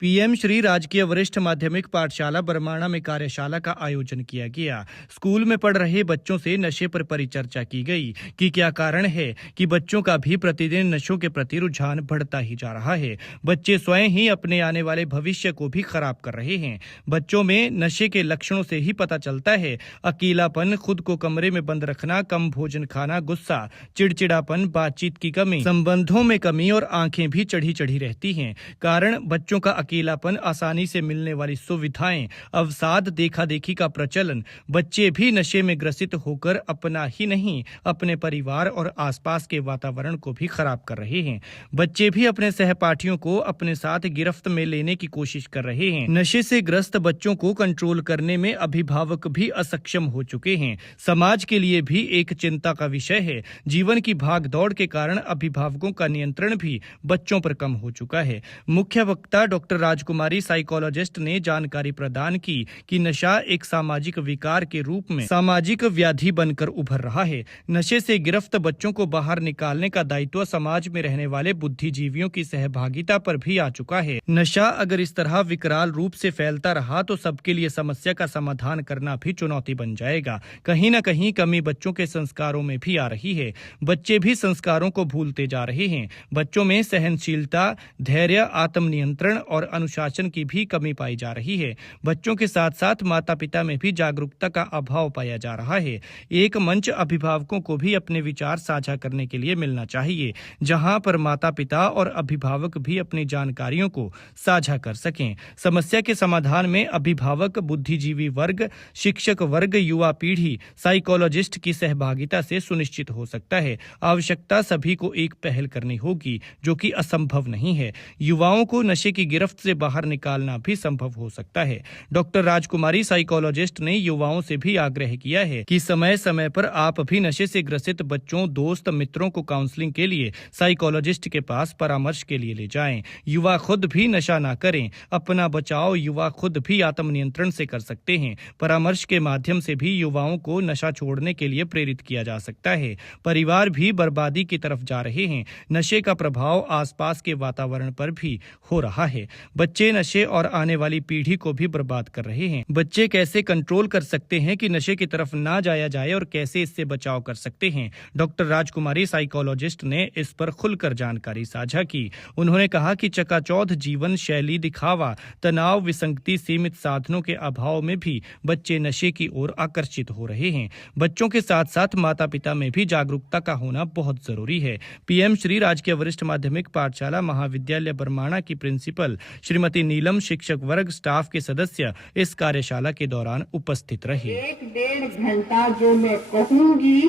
PM Shri राजकीय वरिष्ठ माध्यमिक पाठशाला बरमाणा में कार्यशाला का आयोजन किया गया। स्कूल में पढ़ रहे बच्चों से नशे पर परिचर्चा की गई कि क्या कारण है कि बच्चों का भी प्रतिदिन नशों के प्रति रुझान बढ़ता ही जा रहा है। बच्चे स्वयं ही अपने आने वाले भविष्य को भी खराब कर रहे हैं। बच्चों में नशे के लक्षणों से ही पता चलता है। अकेलापन, खुद को कमरे में बंद रखना, कम भोजन खाना, गुस्सा, चिड़चिड़ापन, बातचीत की कमी, संबंधों में कमी और आंखें भी चढ़ी चढ़ी रहती हैं। कारण बच्चों का अकेलापन, आसानी से मिलने वाली सुविधाएं, अवसाद, देखा देखी का प्रचलन। बच्चे भी नशे में ग्रसित होकर अपना ही नहीं, अपने परिवार और आसपास के वातावरण को भी खराब कर रहे हैं। बच्चे भी अपने सहपाठियों को अपने साथ गिरफ्त में लेने की कोशिश कर रहे हैं। नशे से ग्रस्त बच्चों को कंट्रोल करने में अभिभावक भी असक्षम हो चुके हैं। समाज के लिए भी एक चिंता का विषय है। जीवन की भागदौड़ के कारण अभिभावकों का नियंत्रण भी बच्चों पर कम हो चुका है। मुख्य वक्ता डॉक्टर राजकुमारी साइकोलॉजिस्ट ने जानकारी प्रदान की कि नशा एक सामाजिक विकार के रूप में सामाजिक व्याधि बनकर उभर रहा है। नशे से गिरफ्त बच्चों को बाहर निकालने का दायित्व समाज में रहने वाले बुद्धिजीवियों की सहभागिता पर भी आ चुका है। नशा अगर इस तरह विकराल रूप से फैलता रहा तो सबके लिए समस्या का समाधान करना भी चुनौती बन जाएगा। कहीं न कहीं कमी बच्चों के संस्कारों में भी आ रही है। बच्चे भी संस्कारों को भूलते जा रहे हैं। बच्चों में सहनशीलता, धैर्य, आत्मनियंत्रण और अनुशासन की भी कमी पाई जा रही है। बच्चों के साथ साथ माता पिता में भी जागरूकता का अभाव पाया जा रहा है। एक मंच अभिभावकों को भी अपने विचार साझा करने के लिए मिलना चाहिए, जहां पर माता पिता और अभिभावक भी अपनी जानकारियों को साझा कर सकें। समस्या के समाधान में अभिभावक, बुद्धिजीवी वर्ग, शिक्षक वर्ग, युवा पीढ़ी, साइकोलॉजिस्ट की सहभागिता से सुनिश्चित हो सकता है। आवश्यकता सभी को एक पहल करनी होगी, जो कि असंभव नहीं है। युवाओं को नशे की गिरफ्त से बाहर निकालना भी संभव हो सकता है। डॉक्टर राजकुमारी साइकोलॉजिस्ट ने युवाओं से भी आग्रह किया है कि समय समय पर आप भी नशे से ग्रसित बच्चों, दोस्त, मित्रों को काउंसलिंग के लिए साइकोलॉजिस्ट के पास परामर्श के लिए ले जाएं। युवा खुद भी नशा ना करें। अपना बचाव युवा खुद भी आत्मनियंत्रण से कर सकते हैं। परामर्श के माध्यम से भी युवाओं को नशा छोड़ने के लिए प्रेरित किया जा सकता है। परिवार भी बर्बादी की तरफ जा रहे हैं। नशे का प्रभाव आसपास के वातावरण पर भी हो रहा है। बच्चे नशे और आने वाली पीढ़ी को भी बर्बाद कर रहे हैं। बच्चे कैसे कंट्रोल कर सकते हैं कि नशे की तरफ ना जाया जाए और कैसे इससे बचाव कर सकते हैं। डॉक्टर राजकुमारी साइकोलॉजिस्ट ने इस पर खुलकर जानकारी साझा की। उन्होंने कहा कि चकाचौंध जीवन शैली, दिखावा, तनाव, विसंगति, सीमित साधनों के अभाव में भी बच्चे नशे की ओर आकर्षित हो रहे हैं। बच्चों के साथ साथ माता पिता में भी जागरूकता का होना बहुत जरूरी है। पीएम श्री राजकीय वरिष्ठ माध्यमिक पाठशाला महाविद्यालय बरमाणा की प्रिंसिपल श्रीमती नीलम, शिक्षक वर्ग, स्टाफ के सदस्य इस कार्यशाला के दौरान उपस्थित रहे। 1-1.5 घंटा जो मैं कहूंगी,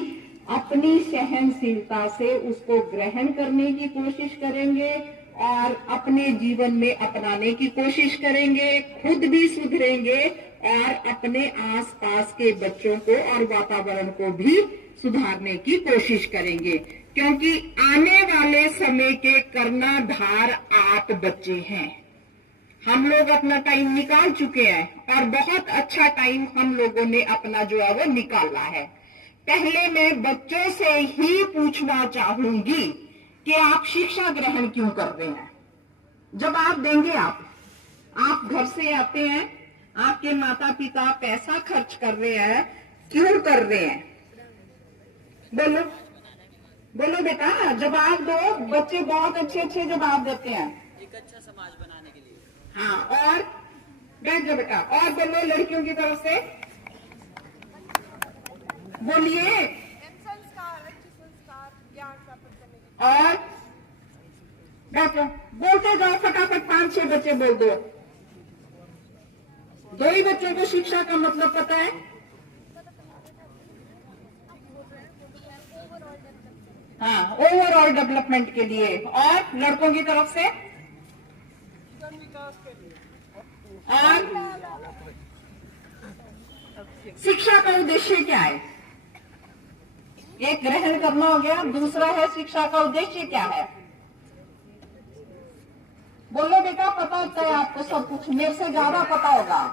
अपनी सहनशीलता से उसको ग्रहण करने की कोशिश करेंगे और अपने जीवन में अपनाने की कोशिश करेंगे। खुद भी सुधरेंगे और अपने आसपास के बच्चों को और वातावरण को भी सुधारने की कोशिश करेंगे, क्योंकि आने वाले समय के कर्णधार आप बच्चे हैं। हम लोग अपना टाइम निकाल चुके हैं और बहुत अच्छा टाइम हम लोगों ने अपना जो है वो निकाला है। पहले मैं बच्चों से ही पूछना चाहूंगी कि आप शिक्षा ग्रहण क्यों कर रहे हैं। जवाब देंगे आप घर से आते हैं, आपके माता पिता पैसा खर्च कर रहे हैं, क्यों कर रहे हैं? बोलो बेटा, जवाब दो। बच्चे बहुत अच्छे जवाब देते हैं। एक अच्छा समाज बनाने के लिए। हाँ, और बैठ जाओ बेटा। और बोलो लड़कियों की तरफ से, बोलिए। और बैठो, बोलते जाओ फटाफट। 5-6 बच्चे बोल दो। 2 ही बच्चों को शिक्षा का मतलब पता है। हाँ, ओवरऑल डेवलपमेंट के लिए। और लड़कों की तरफ से, और शिक्षा का उद्देश्य क्या है? एक ग्रहण करना हो गया, दूसरा है शिक्षा का उद्देश्य क्या है? बोलो बेटा, पता होता है आपको सब कुछ, मेरे से ज्यादा पता होगा।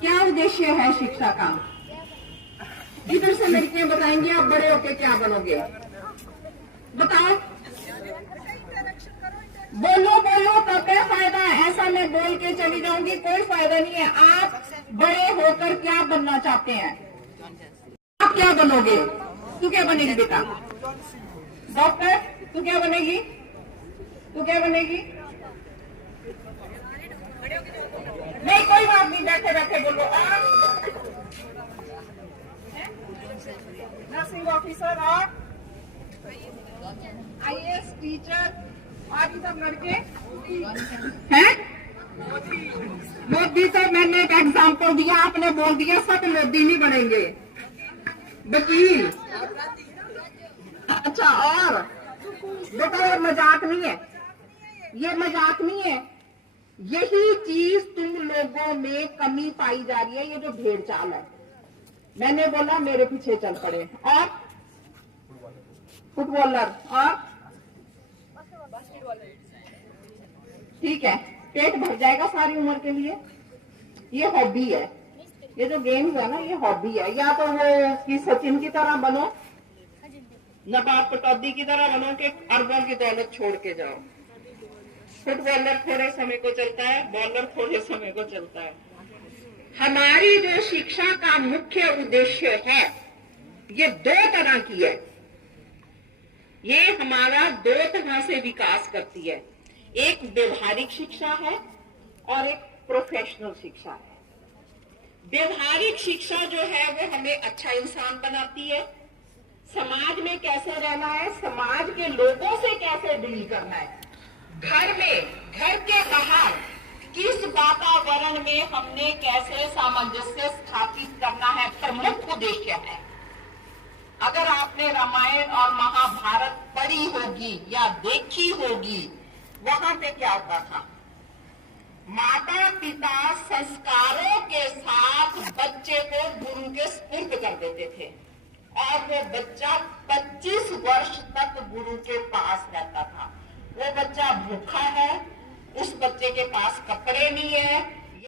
क्या उद्देश्य है शिक्षा का? इधर से लड़कियां बताएंगे आप बड़े होके क्या बनोगे, बताओ। बोल के चली जाऊंगी, कोई फायदा नहीं है। आप बड़े होकर क्या बनना चाहते हैं? आप क्या बनोगे? तू क्या बनेगी बेटा? डॉक्टर? तू क्या बनेगी? तू क्या बनेगी? नहीं, कोई बात नहीं, बैठे बैठे बोलो। नर्सिंग ऑफिसर और IAS टीचर और ये सब लड़के हैं। मोदी तो मैंने एक एग्जाम्पल दिया, आपने बोल दिया सब मोदी नहीं बनेंगे। वकील, अच्छा, और बेटा ये मजाक नहीं है, ये मजाक नहीं है। यही चीज तुम लोगों में कमी पाई जा रही है, ये जो भेड़ चाल है। मैंने बोला मेरे पीछे चल पड़े। और फुटबॉलर और ठीक है, पेट भर जाएगा सारी उम्र के लिए। ये हॉबी है, ये जो गेम है ना, ये हॉबी है। या तो वो कि सचिन की तरह बनो, नबाब पटौदी की तरह बनो कि अरबों की दौलत छोड़ के जाओ। फुटबॉलर थोड़े समय को चलता है, बॉलर थोड़े समय को चलता है। हमारी जो शिक्षा का मुख्य उद्देश्य है, ये दो तरह की है। ये हमारा दो तरह से विकास करती है। एक व्यवहारिक शिक्षा है और एक प्रोफेशनल शिक्षा है। व्यवहारिक शिक्षा जो है वो हमें अच्छा इंसान बनाती है। समाज में कैसे रहना है, समाज के लोगों से कैसे डील करना है, घर में, घर के बाहर किस वातावरण में हमने कैसे सामंजस्य स्थापित करना है, प्रमुख उद्देश्य है। अगर आपने रामायण और महाभारत पढ़ी होगी या देखी होगी, वहां पे क्या होता था? माता पिता संस्कारों के साथ बच्चे को गुरु के सुपुर्द कर देते थे और वो बच्चा 25 वर्ष तक गुरु के पास रहता था। वो बच्चा भूखा है, उस बच्चे के पास कपड़े नहीं है,